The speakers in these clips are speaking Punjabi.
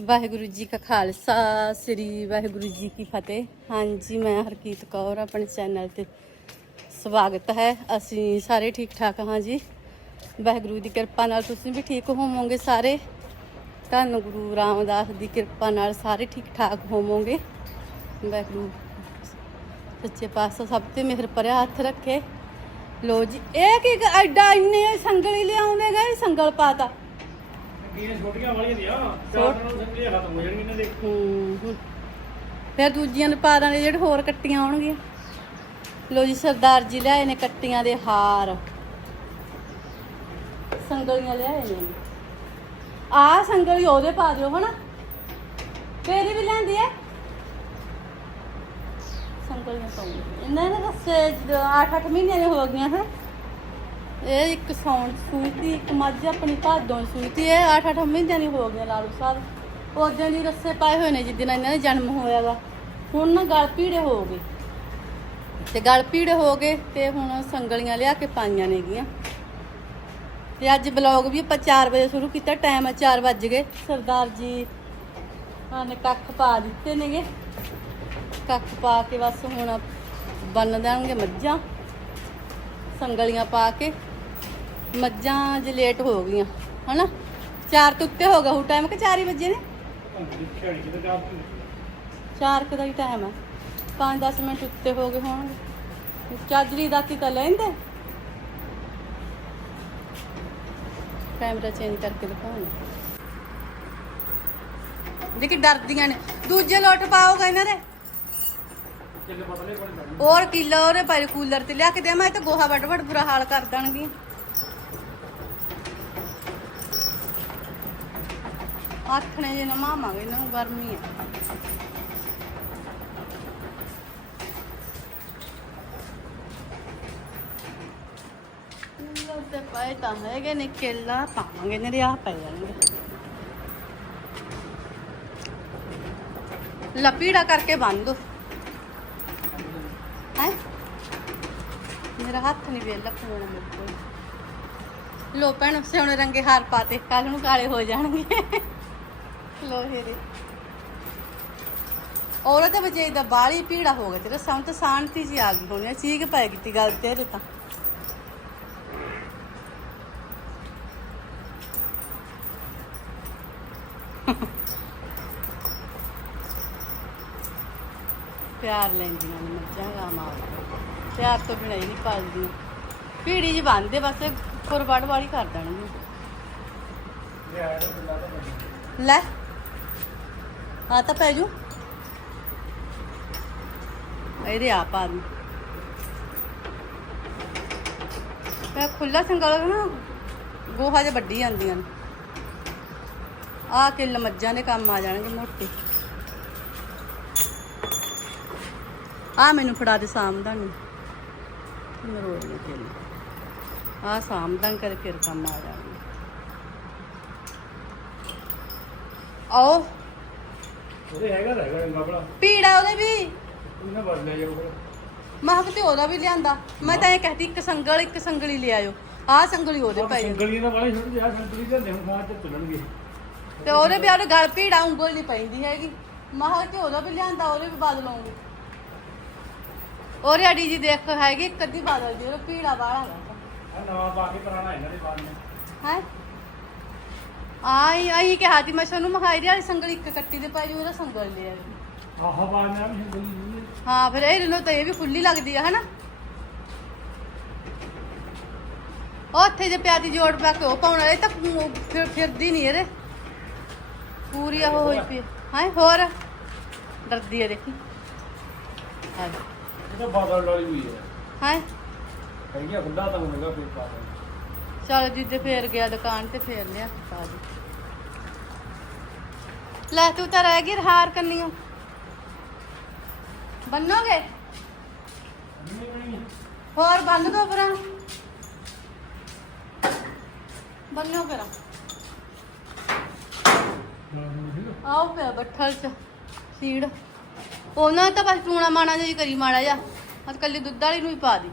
ਵਾਹਿਗੁਰੂ ਜੀ ਕਾ ਖਾਲਸਾ, ਸ੍ਰੀ ਵਾਹਿਗੁਰੂ ਜੀ ਕੀ ਫਤਿਹ। ਹਾਂਜੀ, ਮੈਂ ਹਰਕੀਤ ਕੌਰ, ਆਪਣੇ ਚੈਨਲ ਤੇ ਸਵਾਗਤ ਹੈ। ਅਸੀਂ ਸਾਰੇ ਠੀਕ ਠਾਕ ਹਾਂ ਜੀ। ਵਾਹਿਗੁਰੂ ਦੀ ਕਿਰਪਾ ਨਾਲ ਤੁਸੀਂ ਵੀ ਠੀਕ ਹੋਵੋਗੇ ਸਾਰੇ। ਧੰਨ ਗੁਰੂ ਰਾਮਦਾਸ ਦੀ ਕਿਰਪਾ ਨਾਲ ਸਾਰੇ ਠੀਕ ਠਾਕ ਹੋਵੋਗੇ। ਵਾਹਿਗੁਰੂ, ਸੱਚੇ ਪਾਤਸ਼ਾਹ ਸਭ ਤੇ ਮਿਹਰ ਭਰਿਆ ਹੱਥ ਰੱਖੇ। ਲੋ ਜੀ, ਇਹ ਕੀ ਗ- ਐਡਾ ਇੰਨੇ ਸੰਗਲੀ ਲਿਆਉਂਦੇ ਗਏ, ਸੰਗਲ ਪਾਤਾ। ਇਹ ਛੋਟੀਆਂ ਵਾਲੀਆਂ ਦੀਆਂ ਛੋਟ- ਚਾਰ ਨਾਲ ਸੰਗਲੀਆਂ ਖਤਮ ਹੋ ਜਾਣਗੀਆਂ ਇਹਨਾਂ ਦੇ। ਹੂੰ ਹੂੰ। ਫਿਰ ਦੂਜੀਆਂ ਨੇ ਪਾ ਦਾਂਗੇ ਜਿਹੜੇ ਹੋਰ ਕੱਟੀਆਂ ਆਉਣਗੀਆਂ। ਲੋ ਜੀ ਸਰਦਾਰ ਜੀ ਲਿਆਏ ਨੇ ਕੱਟੀਆਂ ਦੇ ਹਾਰ। ਸੰਗਲੀਆਂ ਲਿਆਏ ਨੇ। ਆ ਸੰਗਲੀ ਉਹਦੇ ਪਾ ਦਿਓ ਹਨਾ। ਤੇਰੀ ਵੀ ਲੈਂਦੀ ਐ? ਸੰਗਲੀਆਂ ਪਾਉਂਗੀ ਇਹਨਾਂ ਨੇ ਦੱਸੇ 8-8 ਮਹੀਨਿਆਂ ਦੀਆਂ ਹੋ ਗਈਆਂ ਹਨ। ਇਹ ਇੱਕ ਸੌਣ ਸੂਈ ਤੀ ਇੱਕ ਮੱਝ ਆਪਣੀ ਭਾਦੋਂ ਸੂਈ ਤੀ ਇਹ 8-8 ਮਹੀਨਿਆਂ ਦੀ ਹੋ ਗਈਆਂ ਲਾਲੂ ਸਾਹਿਬ। ਉਦੋਂ ਦੀ ਰੱਸੇ ਪਾਏ ਹੋਏ ਨੇ ਜਿੱਦਣ ਇਹਨਾਂ ਦਾ ਜਨਮ ਹੋਇਆਗਾ। ਹੁਣ ਨਾ ਗਲ ਪੀੜੇ ਹੋ ਗਏ। ਤੇ ਗਲ ਪੀੜੇ ਹੋ ਗਏ ਤੇ ਹੁਣ ਸੰਗਲੀਆਂ ਲਿਆ ਕੇ ਪਾਈਆਂ ਨੇਗੀਆਂ ਤੇ ਅੱਜ ਬਲੌਗ ਵੀ ਆਪਾਂ 4 ਵਜੇ ਸ਼ੁਰੂ ਕੀਤਾ ਟਾਈਮ 4 ਵੱਜ ਗਏ। ਸਰਦਾਰ ਜੀ ਨੇ ਕੱਖ ਪਾ ਦਿੱਤੇ ਨੇਗੇ। ਕੱਖ ਪਾ ਕੇ ਬਸ ਹੁਣ ਬੰਨ ਦੇਣਗੇ ਮੱਝਾਂ। ਸੰਗਲੀਆਂ ਪਾ ਕੇ। ਮੱਝਾਂ ਜੇ ਲੇਟ ਹੋ ਗਈਆਂ ਹਨਾ? 4 ਤੋਂ ਉੱਤੇ ਹੋ ਗਿਆ ਉਹ ਟਾਈਮ ਕਿ 4 ਹੀ ਵਜੇ ਨੇ? ਜਾ ਕੇ 4 ਕੁ ਦਾ ਹੀ ਟਾਈਮ ਹੈ 5-10 ਮਿੰਟ ਉੱਤੇ ਹੋ ਗਏ ਹੋਣਗੇ। ਚਾਦਰੀ ਰਾਤੀ ਤਾਂ ਲੈਂਦੇ ਕੈਮਰਾ ਚੇਂਜ ਕਰਕੇ ਦਿਖਾਉਣਾ। ਦੇਖੀ ਡਰਦੀਆਂ ਨੇ। ਦੂਜੇ ਲੋਟ ਪਾਓਗਾ ਇਹਨਾਂ ਦੇ? ਹੋਰ ਕਿਲੋ ਉਹਦੇ ਪਰ ਕੂਲਰ ਤੇ ਲਿਆ ਕੇ ਦੇ ਮੈਂ ਤਾਂ ਗੋਹਾ ਵੱਡ ਵੱਡ ਬੁਰਾ ਹਾਲ ਕਰ ਦੇਣਗੀ ਆਥਣੇ ਜੇ ਨਮਾਵਾਂਗੇ, ਇਹਨਾਂ ਨੂੰ ਗਰਮੀ ਹੈ ਤੇ ਪਏ ਤਾਂ ਹੈਗੇ ਨੇ, ਕੇਲਾ ਪਾਵਾਂਗੇ ਨੇ ਆ ਪੈ ਜਾਣਗੇ ਲਪੀੜਾ ਕਰਕੇ ਬੰਨ ਦੋ। ਹੈ? ਮੇਰਾ ਹੱਥ ਨਹੀਂ ਵੇਲਾ ਖੋਣਾ ਮੇਰੇ ਕੋਲ। ਲੋ ਭੈਣ, ਸਿਉਣੇ ਰੰਗੇ ਹਾਰ ਪਾਤੇ ਕੱਲ ਨੂੰ ਕਾਲੇ ਹੋ ਜਾਣਗੇ। ਲੋਹੇ ਦੇ। ਔਰਤ ਵਜੇ ਦਾ ਬਾਲੀ ਪੀੜਾ ਹੋ ਗਿਆ ਤੇਰਾ ਸੰਤ ਸ਼ਾਂਤੀ ਜੀ ਆ ਗਈ ਹੋਣੀ ਚੀਕ ਪੈ ਗਈ ਗੱਲ ਤੇਰੇ ਤਾਂ। ਪਿਆਰ ਲੈਂਦੀਆਂ ਨੇ ਮੱਝਾਂ ਗਾਵਾਂ ਪਿਆਰ ਤੋਂ ਬਿਨਾਂ ਹੀ ਨਹੀਂ ਪਾਲਦੀਆਂ। ਪੀੜੀ ਜੀ ਬੰਨਦੇ ਬਸ ਕੁਰਬਾੜ ਵਾਲੀ ਕਰ ਦੇਣਗੇ। ਲੈ। ਆ ਤਾਂ ਪੈ ਜੂ। ਇਹਦੇ ਆ ਪਾ ਦੂੰ ਮੈਂ ਖੁੱਲਾ ਸੰਗਲ ਨਾ, ਗੋਹਾ ਜਿਹਾ ਵੱਡੀ ਜਾਂਦੀਆਂ ਨੇ। ਆ ਕਿੱਲ ਮੱਝਾਂ ਦੇ ਕੰਮ ਆ ਜਾਣਗੇ ਮੋਟੇ। ਆ ਮੈਨੂੰ ਫੜਾ ਦੇ ਸਾਮਦਾਂ ਨੂੰ ਮੈਂ ਰੋੜ ਨਹੀਂ ਕਿੱਲ ਆ ਸਾਮਦਾਂ ਕਰਕੇ ਕੰਮ ਆ ਜਾਣਗੇ। ਆਓ। ਉਹਦੇ ਹੈਗਾ ਤਾਂ ਹੈਗਾ ਉਹਦੇ ਵੀ। ਲੈ ਜਾਓ ਫਿਰ। ਮਹਕ ਤੇ ਉਹਦਾ ਵੀ ਲਿਆਂਦਾ। ਮੈਂ ਤਾਂ ਇਹ ਕਹਤੀ ਇੱਕ ਸੰਗਲ ਇੱਕ ਸੰਗਲੀ ਲਿਆਇਓ ਆਹ ਸੰਗਲੀ ਉਹਦੇ ਉਹ ਪੈ ਸੰਗਲੀਆਂ ਦਾ ਵਾਲੇ ਛੋਟੇ ਜਿਹਾ ਸੰਗਲੀ ਦੇ ਹੁਣ ਬਾਅਦ ਚ ਤੁਲਣਗੇ ਤੇ ਉਹਦੇ ਵੀ ਉਹਦੇ ਗਲ ਪੀੜਾ ਉਂਗਲ ਨਹੀਂ ਪੈਂਦੀ ਹੈਗੀ। ਮਹਕ ਤੇ ਉਹਦਾ ਵੀ ਲਿਆਂਦਾ ਉਹਦੇ ਵੀ ਬਦਲਾਉਂਗੀ ਉਹਦੇ ਅੜੀ ਜੀ ਦੇਖ ਹੈਗੀ ਇੱਕ ਅੱਧੀ ਬਦਲ ਦੀ ਉਹ ਪੀੜਾ ਵਾਲਾ ਹੈਗਾ। ਆ ਨਵਾਂ ਪਾ ਕੇ ਪੁਰਾਣਾ ਇਹਨਾਂ ਦੇ ਬਾਅਦ ਨੇ ਹੈ? ਆਈ ਆਈ ਕਿਹਾ ਤੀ ਮੈਂ ਸਾਨੂੰ ਮਹਾਇਰੇ ਵਾਲੀ ਸੰਗਲ ਇੱਕ ਕੱਟੀ ਦੇ ਪਾਈ ਉਹਦਾ ਸੰਗਲ ਲਿਆ ਆਹ ਬਾਅਦ ਨਾਲ ਵੀ ਸੰਗਲੀ ਨਹੀਂ ਹਾਂ ਫਿਰ ਇਹ ਨੂੰ ਤਾਂ ਇਹ ਵੀ ਖੁੱਲੀ ਲੱਗਦੀ ਆ ਹਨਾ? ਉੱਥੇ ਜੇ ਪਿਆਦੀ ਜੋੜ ਪਾ ਕੇ ਉਹ ਪਾਉਣਾ ਇਹ ਤਾਂ ਫਿਰ ਫਿਰਦੀ ਨਹੀਂ ਇਹਦੇ। ਪੂਰੀ ਉਹ ਹੋਈ ਪਈ ਹਾਂ ਹੋਰ? ਡਰਦੀ ਆ ਦੇਖੀ। ਹਾਂ। ਇਹ ਤਾਂ ਬਾਦਲ ਵਾਲੀ ਹੋਈ ਹੈ ਹਾਂ? ਆ ਖੁੱਲਾ ਤਾਂ ਹੋਵੇਗਾ ਫਿਰ ਪਾ ਚਲ ਜਿੱਦੇ ਫੇਰ ਗਿਆ ਦੁਕਾਨ ਤੇ ਫੇਰ ਲਿਆ ਪਾ ਦੇ ਲੈ ਤੂੰ ਤਾਂ ਰਹਿ ਗਈ ਹਾਰ ਕੰਨੀਓ। ਬੰਨੋਗੇ? ਹੋਰ ਬੰਨ ਦੋ ਪਰਾਂ ਬੰਨੋ ਕਰਾਂ ਆਓ ਪਿਆ ਬੱਠਲ ਚ ਸੀੜ। ਉਹਨਾਂ ਤਾਂ ਬਸ ਟੂਣਾ ਮਾਣਾ ਜਿਹਾ ਹੀ ਕਰੀ ਮਾੜਾ ਜਾ ਬਸ ਕੱਲੀ ਦੁੱਧ ਵਾਲੀ ਨੂੰ ਹੀ ਪਾ ਦੀ।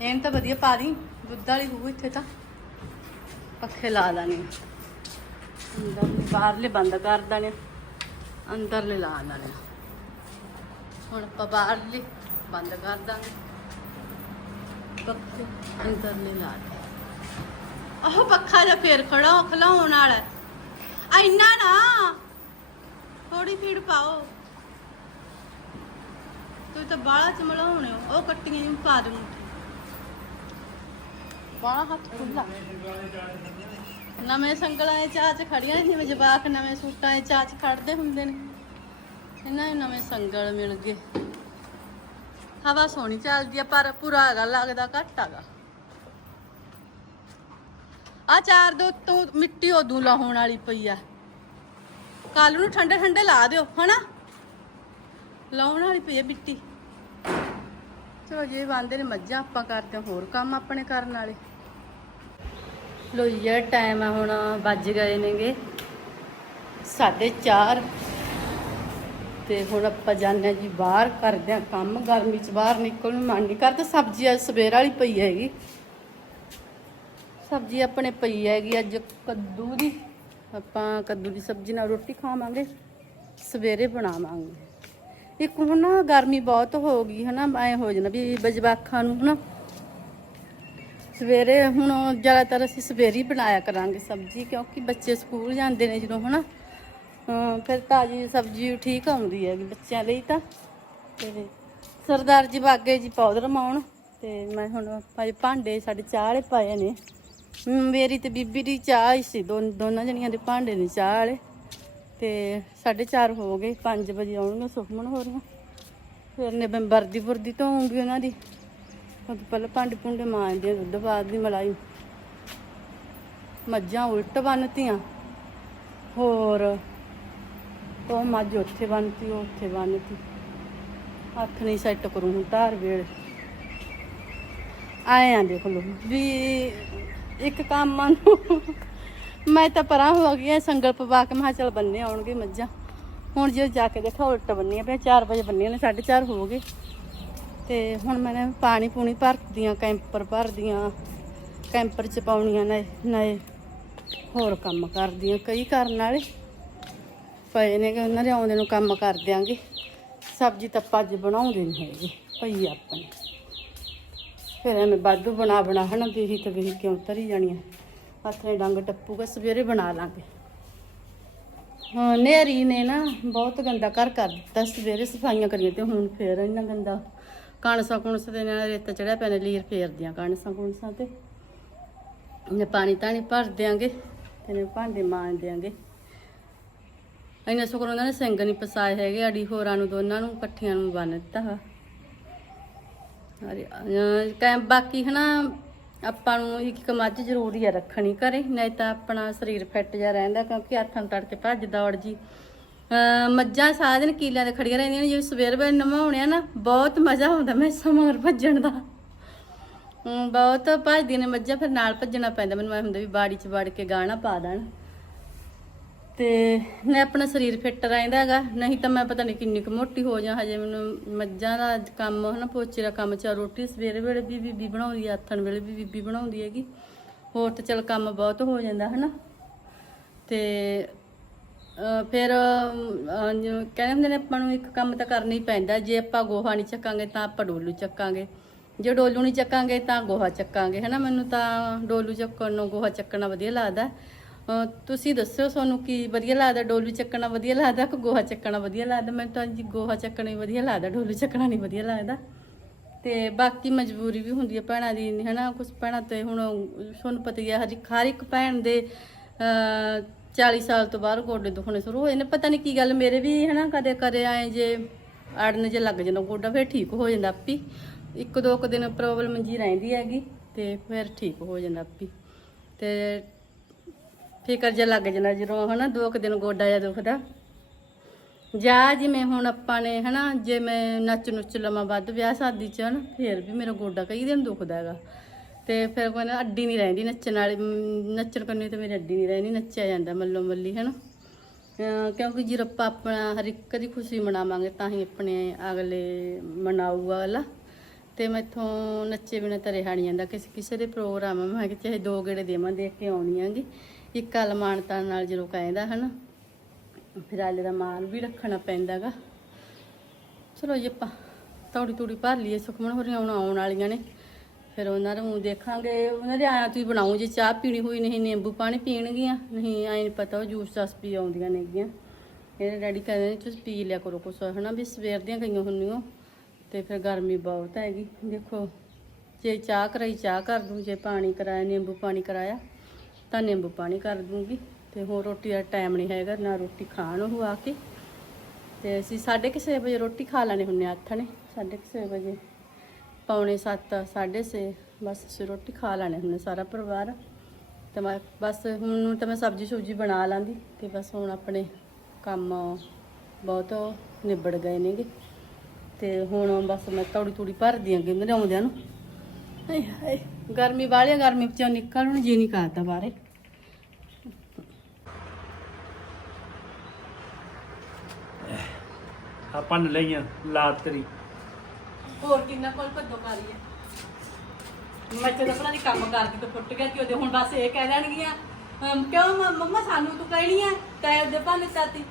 ਇਹਨ ਤਾਂ ਵਧੀਆ ਪਾ ਦੀ। ਦੁੱਧ ਵਾਲੀ ਹੋਊ ਇੱਥੇ ਤਾਂ। ਪੱਖੇ ਲਾ ਦੇਣੇ। ਅੰਦਰਲੇ ਬਾਹਰਲੇ ਬੰਦ ਕਰ ਦੇਣੇ। ਅੰਦਰਲੇ ਲਾ ਦੇਣੇ। ਹੁਣ ਆਪਾਂ ਬਾਹਰਲੇ ਬੰਦ ਕਰ ਦਾਂਗੇ। ਪੱਖੇ ਅੰਦਰਲੇ ਲਾ ਦੇ ਆਹ ਪੱਖਾ ਜਿਹਾ ਫੇਰ ਖੜਾ, ਖਲਾਉਣ ਵਾਲਾ। ਹੈ। ਇੰਨਾ ਨਾ ਥੋੜੀ ਫੀਡ ਪਾਓ। ਤੁਸੀਂ ਤਾਂ ਬਾਲਾ ਚ ਮਲਾਉਣੇ ਹੋ। ਉਹ ਕੱਟੀਆਂ ਜਿਹੀਆਂ ਪਾ ਦੇ ਮੁੱਠੀ ਹੱਥ ਖੁੱਲਾ ਨਵੇਂ ਸੰਗਲਾਂ ਦੇ ਚਾਹ ਚ ਖੜੀਆਂ ਨੇ, ਜਿਵੇਂ ਜਵਾਕ ਨਵੇਂ ਸੂਟਾਂ ਦੇ ਚਾਹ ਚ ਖੜਦੇ ਹੁੰਦੇ ਨੇ। ਇਹਨਾਂ ਨੂੰ ਨਵੇਂ ਸੰਗਲ ਮਿਲ ਗਏ। ਹਵਾ ਸੋਹਣੀ ਚੱਲਦੀ ਆ, ਪਰ ਪੂਰਾ ਹੈਗਾ, ਲੱਗਦਾ ਘੱਟ ਹੈਗਾ। ਆ ਚਾਰ ਦੋ ਤੋਂ ਮਿੱਟੀ ਉਦੋਂ ਲਾਉਣ ਵਾਲੀ ਪਈ ਆ। ਕੱਲ ਨੂੰ ਠੰਡੇ ਠੰਡੇ ਲਾ ਦਿਓ, ਹਨਾ? ਲਾਉਣ ਵਾਲੀ ਪਈ ਆ ਮਿੱਟੀ। ਚਲੋ, ਜੇ ਬੰਦੇ ਨੇ ਮੱਝਾਂ, ਆਪਾਂ ਕਰਦੇ ਹੋਰ ਕੰਮ ਆਪਣੇ ਕਰਨ ਵਾਲੇ। ਲੋ ਯਾਰ ਟਾਈਮ ਆ ਹੁਣ ਵੱਜ ਗਏ ਨੇਗੇ 4:30 ਤੇ ਹੁਣ ਆਪਾਂ ਜਾਂਦੇ ਹਾਂ ਜੀ ਬਾਹਰ, ਕਰਦੇ ਹਾਂ ਕੰਮ, ਗਰਮੀ ਚ ਬਾਹਰ ਨਿਕਲਣ ਨੂੰ ਮਨ ਨਹੀਂ ਕਰਦਾ। ਸਬਜ਼ੀ ਅੱਜ ਸਵੇਰ ਵਾਲੀ ਪਈ ਹੈਗੀ। ਸਬਜ਼ੀ ਆਪਣੇ ਪਈ ਹੈਗੀ, ਅੱਜ ਕੱਦੂ ਦੀ। ਆਪਾਂ ਕੱਦੂ ਦੀ ਸਬਜ਼ੀ ਨਾਲ ਰੋਟੀ ਖਾਵਾਂਗੇ, ਸਵੇਰੇ ਬਣਾਵਾਂਗੇ। ਇੱਕ ਹੁਣ ਨਾ ਗਰਮੀ ਬਹੁਤ ਹੋ ਗਈ, ਹਨਾ, ਐ ਹੋ ਜਾਣਾ ਵੀ ਬਜਵਾਖਾਂ ਨੂੰ, ਹਨਾ। ਸਵੇਰੇ ਹੁਣ ਜ਼ਿਆਦਾਤਰ ਅਸੀਂ ਸਵੇਰੇ ਹੀ ਬਣਾਇਆ ਕਰਾਂਗੇ ਸਬਜ਼ੀ, ਕਿਉਂਕਿ ਬੱਚੇ ਸਕੂਲ ਜਾਂਦੇ ਨੇ ਜਦੋਂ, ਹਨਾ? ਅਮ ਫਿਰ ਤਾਜੀ ਸਬਜ਼ੀ ਠੀਕ ਆਉਂਦੀ ਹੈਗੀ ਬੱਚਿਆਂ ਲਈ ਤਾਂ। ਤੇ ਸਰਦਾਰ ਜੀ ਬਾਗੇ ਜੀ ਪਾਊਡਰ ਮਾਉਣ ਤੇ ਮੈਂ ਹੁਣ ਭਾਈ ਭਾਂਡੇ ਸਾਡੇ ਚਾਹ ਵਾਲੇ ਪਾਏ ਨੇ। ਮੇਰੀ ਤੇ ਬੀਬੀ ਦੀ ਚਾਹ ਹੀ ਸੀ, ਦੋ, ਦੋਨਾਂ ਜਣੀਆਂ ਦੇ ਭਾਂਡੇ ਨੇ ਚਾਹ ਵਾਲੇ। ਤੇ 4:30 ਹੋ ਗਏ 5 ਵਜੇ ਆਉਣਗੇ, ਸੁਖਮਨ ਹੋ ਰਹੀਆਂ ਫਿਰ ਨੇ ਮੈਂ ਵਰਦੀ ਵਰਦੀ ਧੋਉਂਗੀ ਉਹਨਾਂ ਦੀ। ਉਹ ਤੋਂ ਪਹਿਲਾਂ ਭਾਂਡੇ ਭੁੰਡੇ ਮਾਂਜਦੇ ਆ, ਦੁੱਧ ਬਾਅਦ ਦੀ ਮਲਾਈ ਮੱਝਾਂ ਉਲਟ ਬੰਨਤੀਆਂ। ਹੋਰ ਉਹ ਮੱਝ ਉੱਥੇ ਬੰਨਤੀ ਉਹ ਉੱਥੇ ਬੰਨਤੀ। ਹੱਥ ਨਹੀਂ ਸੈੱਟ ਕਰੂੰ ਹੁਣ ਧਾਰ ਵੇਲੇ। ਆਏ ਆ ਦੇਖ ਲਓ ਵੀ ਇੱਕ ਕੰਮ ਨੂੰ ਮੈਂ ਤਾਂ ਪਰਾਂ ਹੋ ਗਈ ਸੰਗਲ ਪਵਾ ਕੇ ਮੈਂ ਕਿਹਾ ਬੰਨੇ ਆਉਣਗੇ ਮੱਝਾਂ। ਹੁਣ ਜੇ ਜਾ ਕੇ ਦੇਖਾ ਉਲਟ ਬੰਨੀਆਂ ਪਿਆ 4 ਵਜੇ ਬੰਨੀਆਂ ਨੇ 4:30 ਹੋ ਗਏ। ਤੇ ਹੁਣ ਮੈਂ ਪਾਣੀ ਪੂਣੀ ਭਰਦੀਆਂ, ਕੈਂਪਰ ਭਰਦੀਆਂ, ਕੈਂਪਰ ਚ ਪਾਉਣੀਆਂ ਨੇ ਨਏ ਹੋਰ ਕੰਮ ਕਰਦੀਆਂ। ਕਈ ਕਰਨ ਵਾਲੇ ਪਏ ਨੇ ਕਿ ਉਹਨਾਂ ਦੇ ਆਉਂਦੇ ਨੂੰ ਕੰਮ ਕਰ ਦਿਆਂਗੇ। ਸਬਜ਼ੀ ਤਾਂ ਆਪਾਂ ਅੱਜ ਬਣਾਉਂਦੇ ਨਹੀਂ ਹੈਗੇ, ਪਈ ਆਪਣੇ। ਫਿਰ ਐਵੇਂ ਬਾਦੂ ਬਣਾ ਬਣਾ ਹਨਾ, ਦੇਹੀ ਤੇ ਦੇਹੀ ਕਿਉਂ ਤਰੀ ਜਾਣੀਆਂ। ਹੱਥ ਨੇ ਡੰਗ ਟੱਪੂਗਾ, ਸਵੇਰੇ ਬਣਾ ਲਾਂਗੇ। ਹਾਂ, ਨੇਰੀ ਨੇ ਨਾ ਬਹੁਤ ਗੰਦਾ ਘਰ ਕਰ ਦਿੱਤਾ, ਸਵੇਰੇ ਸਫਾਈਆਂ ਕਰੀਆਂ ਤੇ ਹੁਣ ਫੇਰ ਇੰਨਾ ਗੰਦਾ ਕਣਸਾਂ ਕੁਣਸਾਂ ਦੇ ਨਾਲ ਰੇਤਾ ਚੜਿਆ ਪਿਆ ਲੀਰ ਫੇਰਦੀਆਂ ਕਣਸਾਂ ਕੁਣਸਾਂ ਤੇ। ਨੇ ਪਾਣੀ ਤਾਣੀ ਭਰ ਦਿਆਂਗੇ ਤੇ ਨੇ ਭਾਂਡੇ ਮਾਂਜ ਦਿਆਂਗੇ। ਇੰਨਾ ਸ਼ੁਕਰ ਉਹਨਾਂ ਨੇ ਸਿੰਘ ਨਹੀਂ ਪਸਾਏ ਹੈਗੇ, ਅੜੀ ਹੋਰਾਂ ਨੂੰ ਦੋਨਾਂ ਨੂੰ, ਇਕੱਠਿਆਂ ਨੂੰ ਬੰਨ ਦਿੱਤਾ ਵਾ। ਅਰੇ ਕੈਂ ਬਾਕੀ ਹਨਾ, ਆਪਾਂ ਨੂੰ ਇੱਕ ਇੱਕ ਮੱਝ ਜ਼ਰੂਰੀ ਆ ਰੱਖਣੀ ਘਰੇ, ਨਹੀਂ ਤਾਂ ਆਪਣਾ ਸਰੀਰ ਫਿੱਟ ਜਾ ਰਹਿੰਦਾ, ਕਿਉਂਕਿ ਹੱਥਾਂ ਨੂੰ ਤੜਕੇ ਭੱਜ ਦੌੜ ਜੀ। ਮੱਝਾਂ ਸਾਰਾ ਦਿਨ ਕੀਲਿਆਂ ਤੇ ਖੜੀਆਂ ਰਹਿੰਦੀਆਂ ਨੇ, ਜਿਵੇਂ ਸਵੇਰ ਵੇਲੇ ਨਵਾਉਣੇ ਆ ਨਾ, ਬਹੁਤ ਮਜ਼ਾ ਆਉਂਦਾ ਮੈਂ ਸਮਾਰ ਭੱਜਣ ਦਾ। ਬਹੁਤ ਭੱਜਦੀਆਂ ਨੇ ਮੱਝਾਂ, ਫਿਰ ਨਾਲ ਭੱਜਣਾ ਪੈਂਦਾ। ਮੈਨੂੰ ਐ ਹੁੰਦਾ ਵੀ ਬਾੜੀ 'ਚ ਵੜ ਕੇ ਗਾਣਾ ਪਾ ਦੇਣ। ਤੇ ਨੇ ਆਪਣਾ ਸਰੀਰ ਫਿੱਟ ਰਹਿੰਦਾ ਹੈਗਾ, ਨਹੀਂ ਤਾਂ ਮੈਂ ਪਤਾ ਨਹੀਂ ਕਿੰਨੀ ਕੁ ਮੋਟੀ ਹੋ ਜਾ, ਹਜੇ ਮੈਨੂੰ ਮੱਝਾਂ ਦਾ ਕੰਮ ਹਨਾ ਪੋਚੇ ਦਾ ਕੰਮ ਚਾ ਰੋਟੀ ਸਵੇਰੇ ਵੇਲੇ ਵੀ ਬੀਬੀ ਬਣਾਉਂਦੀ ਆ, ਆਥਣ ਵੇਲੇ ਵੀ ਬੀਬੀ ਬਣਾਉਂਦੀ ਹੈਗੀ। ਹੋਰ ਤਾਂ ਚਲ ਕੰਮ ਬਹੁਤ ਹੋ ਜਾਂਦਾ, ਹਨਾ। ਤੇ ਫਿਰ ਅਹ, ਕਹਿੰਦੇ ਹੁੰਦੇ ਨੇ ਆਪਾਂ ਨੂੰ ਇੱਕ ਕੰਮ ਤਾਂ ਕਰਨਾ ਹੀ ਪੈਂਦਾ। ਜੇ ਆਪਾਂ ਗੋਹਾ ਨਹੀਂ ਚੱਕਾਂਗੇ ਤਾਂ ਆਪਾਂ ਡੋਲੂ ਚੱਕਾਂਗੇ। ਜੇ ਡੋਲੂ ਨਹੀਂ ਚੱਕਾਂਗੇ ਤਾਂ ਗੋਹਾ ਚੱਕਾਂਗੇ ਹਨਾ? ਮੈਨੂੰ ਤਾਂ ਡੋਲੂ ਚੱਕਣ ਨੂੰ ਗੋਹਾ ਚੱਕਣਾ ਵਧੀਆ ਲੱਗਦਾ। ਤੁਸੀਂ ਦੱਸਿਓ ਤੁਹਾਨੂੰ ਕੀ ਵਧੀਆ ਲੱਗਦਾ? ਡੋਲੂ ਚੱਕਣਾ ਵਧੀਆ ਲੱਗਦਾ ਕਿ ਗੋਹਾ ਚੱਕਣਾ ਵਧੀਆ ਲੱਗਦਾ? ਮੈਨੂੰ ਤਾਂ ਜੀ ਗੋਹਾ ਚੱਕਣਾ ਹੀ ਵਧੀਆ ਲੱਗਦਾ ਡੋਲੂ ਚੱਕਣਾ ਨਹੀਂ ਵਧੀਆ ਲੱਗਦਾ। ਤੇ ਬਾਕੀ ਮਜਬੂਰੀ ਵੀ ਹੁੰਦੀ ਹੈ ਭੈਣਾਂ ਦੀ ਹਨਾ? ਕੁਝ ਭੈਣਾਂ ਤੇ ਹੁਣ ਤੁਹਾਨੂੰ ਪਤਾ ਹੀ ਹੈ ਹਰ ਇੱਕ ਹਰ ਇੱਕ ਭੈਣ ਦੇ 40 ਸਾਲ ਤੋਂ ਬਾਅਦ ਗੋਡੇ ਦੁਖਣੇ ਸ਼ੁਰੂ ਹੋਏ ਨੇ, ਪਤਾ ਨਹੀਂ ਕੀ ਗੱਲ ਮੇਰੇ ਵੀ ਹਨਾ, ਕਦੇ ਕਦੇ ਆਏ ਜੇ ਅੜਨ ਜੇ ਲੱਗ ਜਾਂਦਾ ਗੋਡਾ, ਫਿਰ ਠੀਕ ਹੋ ਜਾਂਦਾ ਆਪੀ। ਇੱਕ ਦੋ ਕੁ ਦਿਨ ਪ੍ਰੋਬਲਮ ਜੀ ਰਹਿੰਦੀ ਹੈਗੀ ਤੇ ਫਿਰ ਠੀਕ ਹੋ ਜਾਂਦਾ ਆਪੀ। ਤੇ ਫਿਕਰ ਜੇ ਲੱਗ ਜਾਂਦਾ ਜਦੋਂ ਹਨਾ, ਦੋ ਕੁ ਦਿਨ ਗੋਡਾ ਜਿਹਾ ਦੁਖਦਾ। ਜਾਂ ਜਿਵੇਂ ਹੁਣ ਆਪਾਂ ਨੇ ਹਨਾ, ਜੇ ਮੈਂ ਨੱਚ ਨੁੱਚ ਲਵਾਂ ਵੱਧ ਵਿਆਹ ਸ਼ਾਦੀ ਚ ਹਨਾ, ਫਿਰ ਵੀ ਮੇਰਾ ਗੋਡਾ ਕਈ ਦਿਨ ਦੁਖਦਾ ਹੈਗਾ। ਤੇ ਫਿਰ ਕੋਈ ਨਾ ਅੱਡੀ ਨਹੀਂ ਰਹਿੰਦੀ ਨੱਚਣ ਵਾਲੀ ਨੱਚਣ ਕਰਨੀ ਤੇ ਮੇਰੀ ਅੱਡੀ ਨਹੀਂ ਰਹਿੰਦੀ, ਨੱਚਿਆ ਜਾਂਦਾ ਮੱਲੋ ਮੱਲੀ, ਹਨਾ? ਅਹ ਕਿਉਂਕਿ ਜੇ ਆਪਾਂ ਆਪਣਾ ਹਰ ਇੱਕ ਦੀ ਖੁਸ਼ੀ ਮਨਾਵਾਂਗੇ ਤਾਂ ਹੀ ਆਪਣੇ ਅਗਲੇ ਮਨਾਊਗਾ ਅਗਲਾ ਤੇ ਮੈਥੋਂ ਨੱਚੇ ਬਿਨਾ ਤਾਂ ਰਿਹਾ ਨਹੀਂ ਜਾਂਦਾ। ਕਿਸੇ ਕਿਸੇ ਦੇ ਪ੍ਰੋਗਰਾਮ ਆ, ਮੈਂ ਕਿ ਚਾਹੇ ਦੋ ਗੇੜੇ ਦੇਵਾਂ, ਦੇਖ ਕੇ ਆਉਣੀ ਆਂਗੀ। ਇੱਕ ਅਲਮਾਨਤਾ ਨਾਲ ਜਦੋਂ ਕਹਿੰਦਾ, ਹਨਾ? ਫਿਰ ਆਲੇ ਦਾ ਮਾਲ ਵੀ ਰੱਖਣਾ ਪੈਂਦਾਗਾ। ਚਲੋ ਜੀ ਆਪਾਂ ਤੌੜੀ ਤੂੜੀ ਭਰ ਲਈਏ, ਸੁਖਮਨ ਹੋਰੀਆਂ ਹੁਣ ਆਉਣ ਵਾਲੀਆਂ ਨੇ। ਫਿਰ ਉਹਨਾਂ ਨੂੰ ਦੇਖਾਂਗੇ, ਉਹਨਾਂ ਦੇ ਆਇਆ ਤੁਸੀਂ ਬਣਾਉ ਜੇ ਚਾਹ ਪੀਣੀ ਹੋਈ ਨਹੀਂ, ਨਿੰਬੂ ਪਾਣੀ ਪੀਣਗੀਆਂ। ਨਹੀਂ, ਐਂ ਨਹੀਂ ਪਤਾ ਉਹ ਜੂਸ ਜਸ ਪੀ ਆਉਂਦੀਆਂ ਨੇਗੀਆਂ ਇਹਦੇ ਡੈਡੀ ਕਹਿੰਦੇ ਨੇ, ਤੁਸੀਂ ਪੀ ਲਿਆ ਕਰੋ ਕੁਛ, ਹਨਾ ਵੀ ਸਵੇਰ ਦੀਆਂ ਗਈਆਂ ਹੁੰਦੀਆਂ। ਤੇ ਫਿਰ ਗਰਮੀ ਬਹੁਤ ਹੈਗੀ, ਦੇਖੋ। ਜੇ ਚਾਹ ਕਰਾਈ, ਚਾਹ ਕਰ ਦੂੰ, ਜੇ ਪਾਣੀ ਕਰਾਇਆ, ਨਿੰਬੂ ਪਾਣੀ ਕਰਾਇਆ, ਤਾਂ ਨਿੰਬੂ ਪਾਣੀ ਕਰ ਦੂੰਗੀ। ਤੇ ਹੋਰ ਰੋਟੀ ਦਾ ਟਾਈਮ ਨਹੀਂ ਹੈਗਾ, ਨਾ ਰੋਟੀ ਖਾਣ ਉਹ ਆ ਕੇ। ਤੇ ਅਸੀਂ 6:30 ਵਜੇ ਰੋਟੀ ਖਾ ਲੈਣੇ ਹੁੰਨੇ ਹੱਥ ਨੇ 6:30 ਵਜੇ। ਪੌਣੇ 7 6:30 ਬਸ ਅਸੀਂ ਰੋਟੀ ਖਾ ਲੈਣੇ ਹੁੰਨੇ ਸਾਰਾ ਪਰਿਵਾਰ। ਤੇ ਮੈਂ ਬਸ ਹੁਣ ਤਾਂ ਮੈਂ ਸਬਜ਼ੀ ਸੁਬਜੀ ਬਣਾ ਲਾਂਦੀ ਤੇ ਬਸ ਹੁਣ ਆਪਣੇ ਕੰਮ ਬਹੁਤ ਨਿਬੜ ਗਏ ਨੇਗੇ। ਤੇ ਹੁਣ ਬਸ ਮੈਂ ਤੌੜੀ ਤੂੜੀ ਭਰਦੀ ਆਂਗੀ ਮੇਰੇ ਆਉਂਦਿਆਂ ਨੂੰ। ਹਾਏ ਹਾਏ, ਗਰਮੀ ਵਾਲੀ ਗਰਮੀ ਵਿੱਚੋਂ ਨਿਕਲਣ ਨੂੰ ਜੀ ਨਹੀਂ ਕਰਦਾ ਬਾਹਰੇ। ਆਪਾਂ ਨੇ ਲਈਆਂ ਲਾਤ ਹੋਰ ਕਿੰਨਾ ਕੋਲ ਭੱਦੋ ਮਾਰੀ ਹੈ ਮੈਂ ਤੇ ਆਪਣਾ ਦੀ ਕੰਮ ਕਰਦੀ ਤਾਂ ਫੁੱਟ ਗਿਆ ਕਿ ਉਹਦੇ ਹੁਣ ਬਸ ਇਹ ਕਹਿ ਦੇਣਗੀਆਂ ਅਮ, ਕਿਉਂ ਮ- ਮੰਮਾ ਸਾਨੂੰ ਤੂੰ ਕਹਿਣੀ ਆ ਤੈ ਉਹਦੇ ਭਾਨੇ ਚਾਤੀ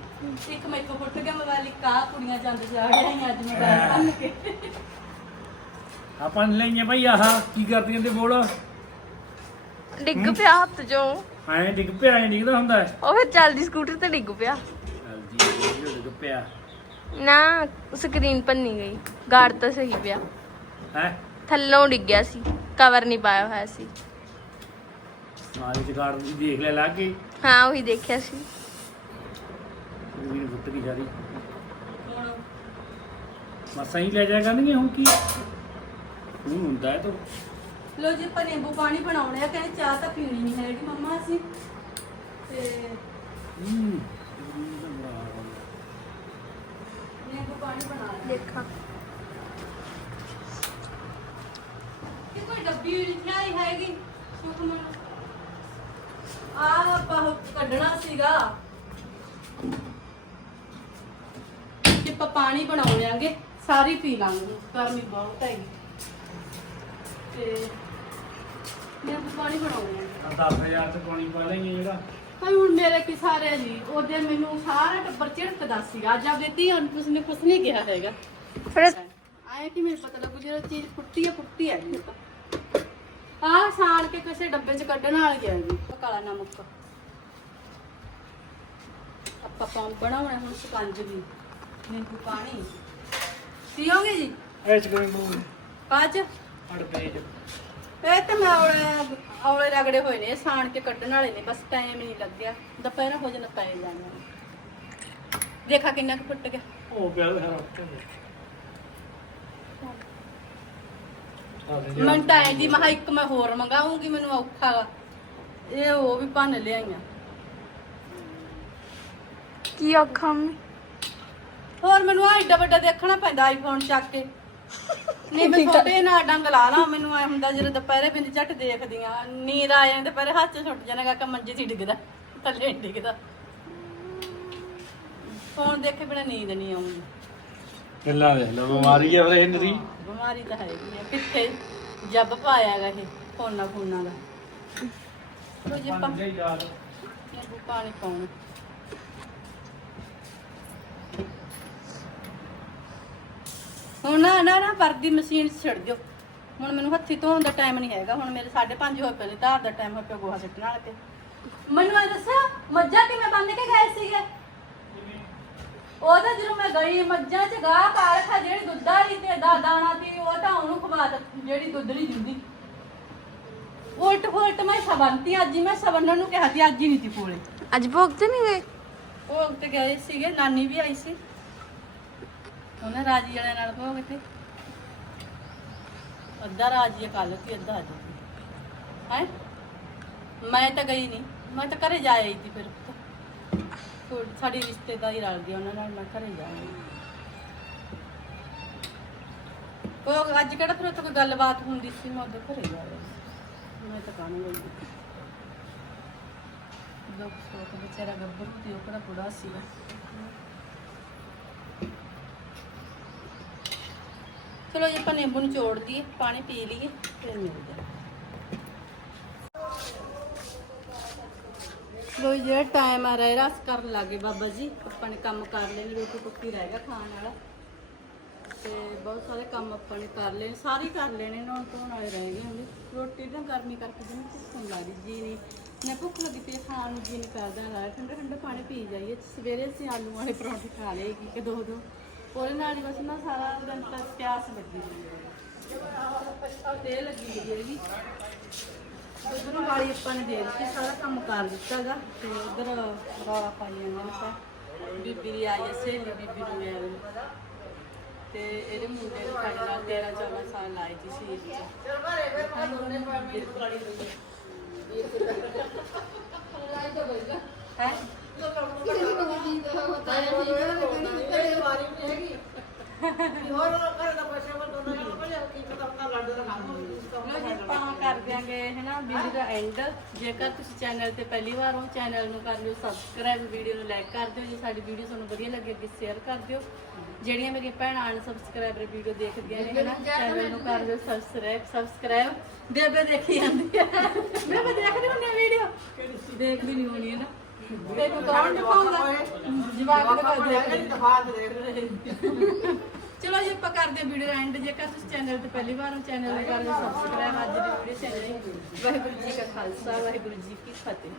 ਇੱਕ ਮੇਰੇ ਕੋ ਫੁੱਟ ਗਿਆ ਮੋਬਾਈਲ ਕਾ ਕੁੜੀਆਂ ਜਾਂਦ ਜਾ ਰਹੀਆਂ ਅੱਜ ਮੋਬਾਈਲ ਭੰਨ ਕੇ। ਆਪਾਂ ਨੇ ਲਈਆਂ ਭਾਈ ਆਹ ਕੀ ਕਰਦੀਆਂ ਤੇ ਬੋਲ? ਡਿੱਗ ਪਿਆ ਹੱਥ ਚੋਂ। ਐਂ ਡਿੱਗ ਪਿਆ ਐਂ ਡਿੱਗਦਾ ਹੁੰਦਾ। ਹੈ ਉਹ ਫਿਰ ਚੱਲਦੀ ਸਕੂਟਰ ਤੇ ਡਿੱਗ ਪਿਆ। ਚੱਲ ਜੀ ਡਿੱਗ ਪਿਆ। ਨਾ ਸਕਰੀਨ ਭੰਨੀ ਗਈ। ਗਾੜ ਤਾਂ ਸਹੀ ਪਿਆ। ਹੈ? ਥੱਲੋਂ ਡਿੱਗਿਆ ਸੀ। ਕਵਰ ਨਹੀਂ ਪਾਇਆ ਹੋਇਆ ਸੀ। ਮਾਰੇ ਜਗਾੜ ਦੀ ਦੇਖ ਲੈ ਲਾ ਕੇ ਹਾਂ ਉਹੀ ਦੇਖਿਆ ਸੀ। ਵੀ ਫੁੱਟ ਗਈ ਹੁਣ ਮਸਾਂ ਹੀ ਲੈ ਜਾਇਆ ਕਰਨਗੇ ਹੁਣ ਕੀ? ਹੁਣ ਹੁੰਦਾ ਹੈ ਤਾਂ। ਲੋ ਜੀ ਆਪਾਂ ਨਿੰਬੂ ਪਾਣੀ ਬਣਾਉਣੇ ਆ। ਕਹਿੰਦੇ ਚਾਹ ਤਾਂ ਪੀਣੀ ਨਹੀਂ ਹੈਗੀ। ਮੰਮਾ ਅਸੀਂ ਤੇ ਹੂੰ ਨਿੰਬੂ ਪਾਣੀ ਬਣਾ ਲਿਆ ਦੇਖਾਂ। ਕਿ ਕੋਈ ਡੱਬੀ ਲਿਖਿਆ ਹੀ ਹੈਗੀ ਸੁਖਮਨ ਆ ਆਪਾਂ ਉਹ ਕੱਢਣਾ ਸੀਗਾ। ਕਿ ਆਪਾਂ ਪਾਣੀ ਬਣਾਉਣਾਂਗੇ ਸਾਰੀ ਪੀ ਲਾਂਗੇ। ਗਰਮੀ ਬਹੁਤ ਹੈਗੀ। ਤੇ ਨਿੰਬੂ ਪਾਣੀ ਬਣਾਉਣੇ ਆ 10000 ਚ ਪਾਣੀ ਪਾ ਲੈਂਗੇ ਜਿਹੜਾ। ਭਾਈ ਹੁਣ ਮੇਰੇ ਕੀ ਸਾਰੇ ਜੀ? ਉਹਦੇ ਮੈਨੂੰ ਸਾਰਾ ਟੱਬਰ ਝਿੜਕਦਾ ਸੀਗਾ। ਅੱਜ ਆਪਦੇ ਧੀਆਂ ਨੂੰ ਉਸਨੇ ਕੁਛ ਨਹੀਂ ਕਿਹਾ ਹੈਗਾ। ਫਿਰ ਆਏ ਕਿ ਮੈਨੂੰ ਪਤਾ ਲੱਗੂ ਜਿਹੜਾ ਚੀਜ਼ ਫੁੱਟੀ ਆ ਫੁੱਟੀ ਆ ਜੀ। ਆਹ ਸਾਣ ਕੇ ਕਿਸੇ ਡੱਬੇ 'ਚ ਕੱਢਣ ਵਾਲੀ ਆ ਜੀ। ਕਾਲਾ ਨਮਕ। ਆਪਾਂ ਪੰਪ ਬਣਾਉਣਾ ਹੁਣ ਸਕੰਜ ਵੀ। ਨਿੰਬੂ ਪਾਣੀ। ਪੀਓਗੇ ਜੀ? ਐਚ ਕੋਈ ਮੂੰਹ ਕਾਜ ਅੜ ਪੇਜ ਇਹ ਤੇ ਮੈਂ ਔਲੇ ਔਲੇ ਰਗੜੇ ਹੋਏ ਨੇ ਸਾਣ ਕੇ ਕੱਢਣ ਵਾਲੇ ਨੇ ਬਸ ਟਾਈਮ ਨਹੀਂ ਲੱਗਿਆ। ਦੁਪਹਿਰ ਹੋ ਜਾਣਾ ਪੈ ਜਾਣਾ ਦੇਖਾ ਕਿੰਨਾ ਕੁ ਫੁੱਟ ਗਿਆ। ਉਹ ਪਿਆ ਸਾਰਾ ਮੈਂ ਤਾਂ ਐਂ ਦੀ ਮਹਾ ਇੱਕ ਮੈਂ ਹੋਰ ਮੰਗਾਉਂਗੀ ਮੈਨੂੰ ਔਖਾ। ਇਹ ਉਹ ਵੀ ਭੰਨ ਲਿਆਈਆਂ। ਕੀ ਔਖਾ ਮੰਮੀ? ਹੋਰ ਮੈਨੂੰ ਆ ਏਡਾ ਵੱਡਾ ਦੇਖਣਾ ਪੈਂਦਾ ਆਈਫੋਨ ਚੱਕ ਕੇ। ਨਹੀਂ ਮੈਂ ਛੋਟੇ ਨਾਲ ਡੰਗ ਲਾ ਲਾ ਮੈਨੂੰ ਐ ਹੁੰਦਾ ਜਦੋਂ ਦੁਪਹਿਰੇ ਬਿੰਦ ਝੱਟ ਦੇਖਦੀਆਂ ਨੀਂਦ ਆ ਜਾਂਦੀ ਦੁਪਹਿਰੇ ਹੱਥ 'ਚ ਛੁੱਟ ਜਾਣਾ ਕਿ ਮੰਜੇ 'ਚ ਹੀ ਡਿੱਗਦਾ ਥੱਲੇ ਨੀ ਡਿੱਗਦਾ। ਫੋਨ ਦੇਖੇ ਬਿਨਾ ਨੀਂਦ ਨਹੀਂ ਆਉਂਦੀ। ਗੱਲਾਂ ਦੇਖ ਲਓ ਬਿਮਾਰੀ ਹੈ ਫਿਰ ਨਰੀ ਬਿਮਾਰੀ ਤਾਂ ਹੈਗੀ ਆ ਕਿੱਥੇ ਜੱਬ ਪਾਇਆ ਗਾ ਇਹ ਫੋਨਾ ਫੋਨਾ ਦਾ। ਨਿੰਬੂ ਪਾਣੀ ਪਾਉਣਾ। ਹੁਣ ਨਾ ਨਾ ਨਾ ਵਰਦੀ ਮਸ਼ੀਨ 'ਚ ਛੱਡ ਦਿਓ ਹੁਣ ਮੈਨੂੰ ਹੱਥੀ ਧੋਣ ਦਾ ਟਾਈਮ ਨਹੀਂ ਹੈਗਾ। ਹੁਣ ਮੇਰੇ 5:30 ਹੋਏ ਪਏ ਨੇ ਧਾਰ ਦਾ ਟਾਈਮ ਹੋਇਆ ਪਿਆ ਗੋਹਾ ਸਿੱਟਣ ਵਾਲਾ ਤੇ ਮੈਨੂੰ ਇਹ ਦੱਸੋ ਮੱਝਾਂ ਕਿਵੇਂ ਬੰਨ ਕੇ ਗਏ ਸੀਗੇ? ਉਹ ਤਾਂ ਜਦੋਂ ਮੈਂ ਗਈ ਮੱਝਾਂ 'ਚ ਗਾਹ ਪਾ ਰੱਖਾ ਜਿਹੜੀ ਦੁੱਧ ਵਾਲੀ ਤੇ ਦਾ ਦਾਣਾ ਤੀ ਉਹ ਤਾਂ ਉਹਨੂੰ ਖਵਾ ਦਿੱਤੀ ਜਿਹੜੀ ਦੁੱਧ ਨਹੀਂ ਦਿੰਦੀ। ਉਲਟ ਫੁਲਟ ਮੈਂ ਸਬੰਤੀ ਅੱਜ ਹੀ ਮੈਂ ਸਬੰਨਣ ਨੂੰ ਕਿਹਾ ਸੀ ਅੱਜ ਹੀ ਨਹੀਂ ਤੀ ਕੋਲੇ ਅੱਜ ਭੋਗ ਤੇ ਨਹੀਂ ਗਏ? ਭੋਗ ਤੇ ਗਏ ਸੀਗੇ ਨਾਨੀ ਵੀ ਆਈ ਸੀ। ਉਹਨੇ ਰਾਜੀ ਵਾਲਿਆਂ ਨਾਲ ਭੋਗ ਤੇ ਅੱਧਾ ਰਾਜੀ ਕੱਲ ਸੀ ਅੱਧਾ ਅੱਜ ਹੈ? ਮੈਂ ਤਾਂ ਗਈ ਨਹੀਂ ਮੈਂ ਤਾਂ ਘਰੇ ਜਾ ਆਈ ਸੀ ਫਿਰ ਸਾਡੀ ਰਿਸ਼ਤੇਦਾਰੀ ਰਲ ਗਈ ਉਹਨਾਂ ਨਾਲ, ਮੈਂ ਘਰੇ ਜਾ ਆਈ। ਉਹ ਅੱਜ ਕਿਹੜਾ ਫਿਰ ਉੱਥੇ ਕੋਈ ਗੱਲਬਾਤ ਹੁੰਦੀ ਸੀ? ਮੈਂ ਉਹਦੇ ਘਰੇ ਜਾ ਆਈ ਸੀ। ਮੈਂ ਤਾਂ ਕਾਹਨੂੰ ਗਈ। ਦੁੱਖ ਸੁੱਖ ਵਿਚਾਰਾ ਗੱਭਰੂ ਤੇ ਉਹ ਕਿਹੜਾ ਬੁੜਾ ਸੀਗਾ। ਚਲੋ ਜੀ ਆਪਾਂ ਨਿੰਬੂ ਨਿਚੋੜ ਦਈਏ ਪਾਣੀ ਪੀ ਲਈਏ ਫਿਰ ਮਿਲਦੇ ਹਾਂ। ਲੋ ਜਿਹੜਾ ਟਾਈਮ ਆ ਰਿਹਾ ਰਸ ਕਰਨ ਲੱਗੇ ਬਾਬਾ ਜੀ। ਆਪਾਂ ਨੇ ਕੰਮ ਕਰ ਲਏ ਨੇ, ਰੋਟੀ ਪੱਕੀ ਰਹਿ ਗਿਆ ਖਾਣ ਵਾਲਾ। ਤੇ ਬਹੁਤ ਸਾਰੇ ਕੰਮ ਆਪਾਂ ਨੇ ਕਰ ਲਏ ਸਾਰੇ ਕਰ ਲੈਣੇ ਨਹਾਉਣ ਧੋਣ ਵਾਲੇ ਰਹਿ ਗਏ ਹੁੰਦੇ। ਰੋਟੀ ਨਾ ਗਰਮੀ ਕਰਕੇ ਜਿਵੇਂ ਭੁੱਖ ਨਹੀਂ ਲੱਗਦੀ ਜੀ ਨਹੀਂ। ਨਾ ਭੁੱਖ ਲੱਗੀ ਪਈ ਖਾਣ ਨੂੰ ਜੀ ਨਹੀਂ ਕਰਦਾ ਨਾ ਠੰਡਾ ਠੰਡਾ ਪਾਣੀ ਪੀ ਜਾਈਏ। ਸਵੇਰੇ ਅਸੀਂ ਆਲੂ ਵਾਲੇ ਪਰੌਂਠੇ ਖਾ ਲਏ ਇੱਕ ਦੋ ਦੋ ਉਹਦੇ ਨਾਲ ਹੀ ਬਸ ਨਾ ਸਾਰਾ ਦਿਨ ਤੱਕ ਪਿਆਸ ਲੱਗੀ ਹੈ ਤੇ ਲੱਗੀ ਹੋਈ ਉਧਰ ਵਾਲੀ ਆਪਾਂ ਨੇ ਦੇ ਦਿੱਤੀ ਸਾਰਾ ਕੰਮ ਕਰ ਦਿੱਤਾਗਾ ਤੇ ਉਧਰ ਰੌਲਾ ਪਾਈ ਜਾਂਦੇ ਨੇ ਪਾ ਬੀਬੀ ਦੀ ਆਈ ਹੈ ਸਹੇਲੀ ਬੀਬੀ ਨੂੰ ਮਿਲਿਆ ਨੂੰ। ਤੇ ਇਹਦੇ ਮੁੰਡੇ ਨੂੰ ਸਾਡੇ ਨਾਲ 13 14 ਸਾਲ ਲਾਏ ਸੀ ਸੀ ਹੈ? ਆਪਾਂ ਕਰ ਦਿਆਂਗੇ, ਹੈਨਾ ਵੀਡੀਓ ਦਾ ਐਂਡ ਜੇਕਰ ਤੁਸੀਂ ਚੈਨਲ ਤੇ ਪਹਿਲੀ ਵਾਰ ਹੋ ਚੈਨਲ ਨੂੰ ਕਰ ਲਿਓ ਸਬਸਕ੍ਰਾਈਬ ਵੀਡੀਓ ਨੂੰ ਲਾਈਕ ਕਰ ਦਿਓ। ਜੇ ਸਾਡੀ ਵੀਡੀਓ ਤੁਹਾਨੂੰ ਵਧੀਆ ਲੱਗੇ, ਅੱਗੇ ਸ਼ੇਅਰ ਕਰ ਦਿਓ। ਜਿਹੜੀਆਂ ਮੇਰੀਆਂ ਭੈਣਾਂ ਅਨ ਸਬਸਕ੍ਰਾਈਬਰ ਵੀਡੀਓ ਦੇਖਦੀਆਂ ਨੇ, ਹੈਨਾ ਚੈਨਲ ਨੂੰ ਕਰ ਦਿਓ ਸਬਸਕ੍ਰਾਈਬ ਸਬਸਕ੍ਰਾਈਬ ਬੇਬੇ ਦੇਖੀ ਜਾਂਦੀ ਹੈ। ਬੇਬੇ ਦੇਖਦੀ ਹੁੰਦੀ ਵੀਡੀਓ ਦੇਖਦੀ ਨਹੀਂ ਹੋਣੀ ਹੈ ਨਾ ਤੇ ਕੌਣ ਦਿਖਾਉਂਦਾ? ਜਵਾਬ ਦਿਖਾਉਂਦੇ ਚਲੋ ਜੀ, ਆਪਾਂ ਕਰਦੇ ਹਾਂ ਵੀਡੀਓ ਐਂਡ ਜੇਕਰ ਤੁਸੀਂ ਚੈਨਲ ਤੇ ਪਹਿਲੀ ਵਾਰ ਹੋ ਚੈਨਲ ਨੂੰ ਕਰ ਦਿਓ ਸਬਸਕ੍ਰਾਈਬ ਅੱਜ ਦੀ ਵੀਡੀਓ ਚੈਨਲ ਵਾਹਿਗੁਰੂ ਜੀ ਕਾ ਖਾਲਸਾ, ਵਾਹਿਗੁਰੂ ਜੀ ਕੀ ਫਤਿਹ।